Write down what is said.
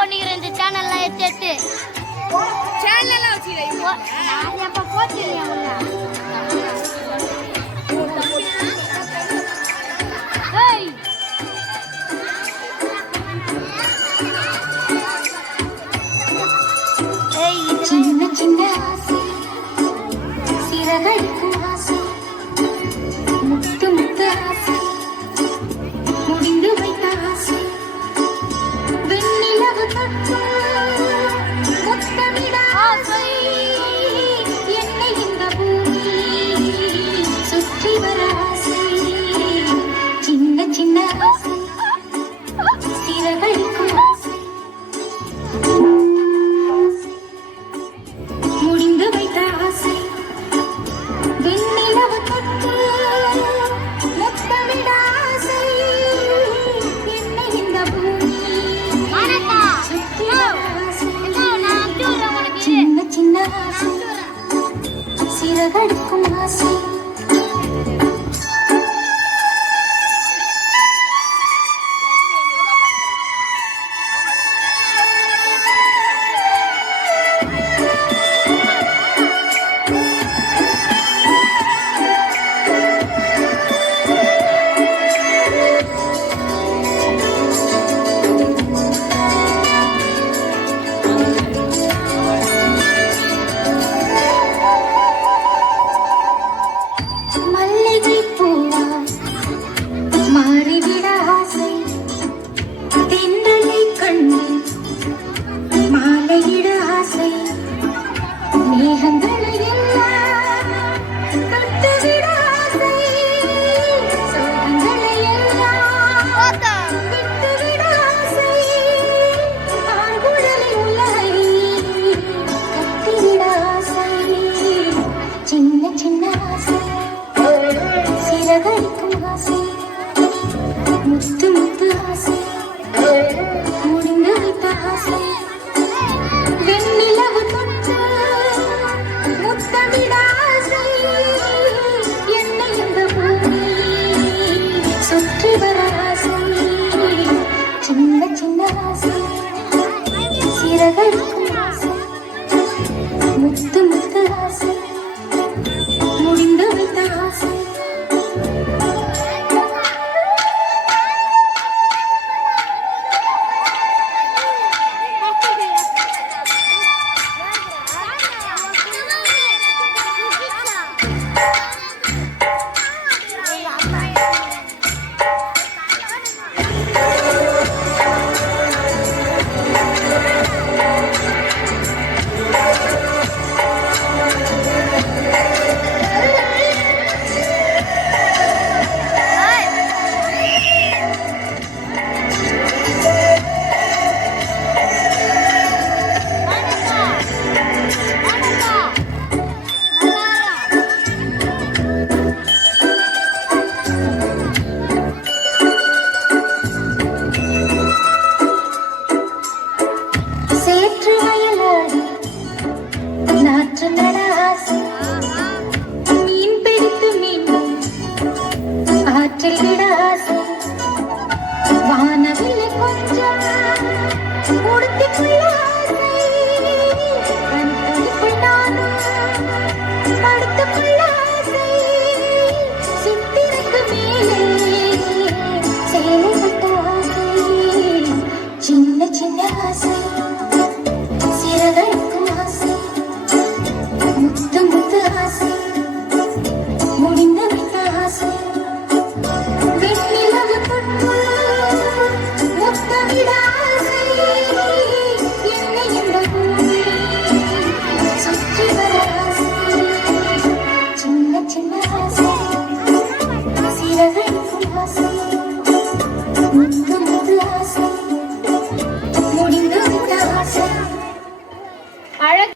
பண்ணிக்கிறேன் இந்த சேனல்லாம் எடுத்து சேனல்லாம் வச்சுக்கிறேன் எப்போ போச்சுருக்கேன் சின்ன சின்ன ஆசை சிறகடிக்கும் ஆசை முத்து முத்து ஆசை முடிந்து வைத்த ஆசை வெண்ணிலவு தொட்டு முத்தமிட ஆசை என்னை இந்த பூமி சுற்றி வர ஆசை சின்ன சின்ன ஆசை சிறகடிக்கும் ஆசை முடிந்து வைத்த ஆசை வெண்ணிலவு தொட்டு முத்தமிட ஆசை என்னை இந்த பூமி சுற்றி வர ஆசை சின்ன சின்ன ஆசை சிறகடிக்கும் ஆசை மல்லிகை பூவாய் மாறிவிட ஆசை தென்றலை கண்டு மாலையிட ஆசை மேகங்களை எல்லாம் தொட்டுவிட ஆசை சோகங்களை எல்லாம் விட்டுவிட ஆசை ஆழ்குழலில் உலகை கட்டிவிட ஆசை சின்ன சின்ன ஆசை சிறகடிக்கும் ஆசை முத்து முத்து ஆசை முடிந்து வைத்த ஆசை வெண்ணிலவு தொட்டு முத்தமிட ஆசை என்னை இந்த பூமி சுற்றி வர ஆசை சின்ன சின்ன ஆசை சிறகடிக்கும் ஆசை முத்து முத்து ஆசை முடிந்து வைத்த ஆசை சேற்று வயலாடி நாற்று நட ஆசை மீன் பிடித்து மீண்டும் ஆற்றில் விட ஆசை வானவில்லை கொஞ்சம் உடுத்திக்கொள்ள ஆசை கண்களுக்குள் நானும் படுத்துக்கொள்ள ஆசை சித்திரைக்கு மேலே சேலை கட்ட ஆசை சின்ன சின்ன ஆசை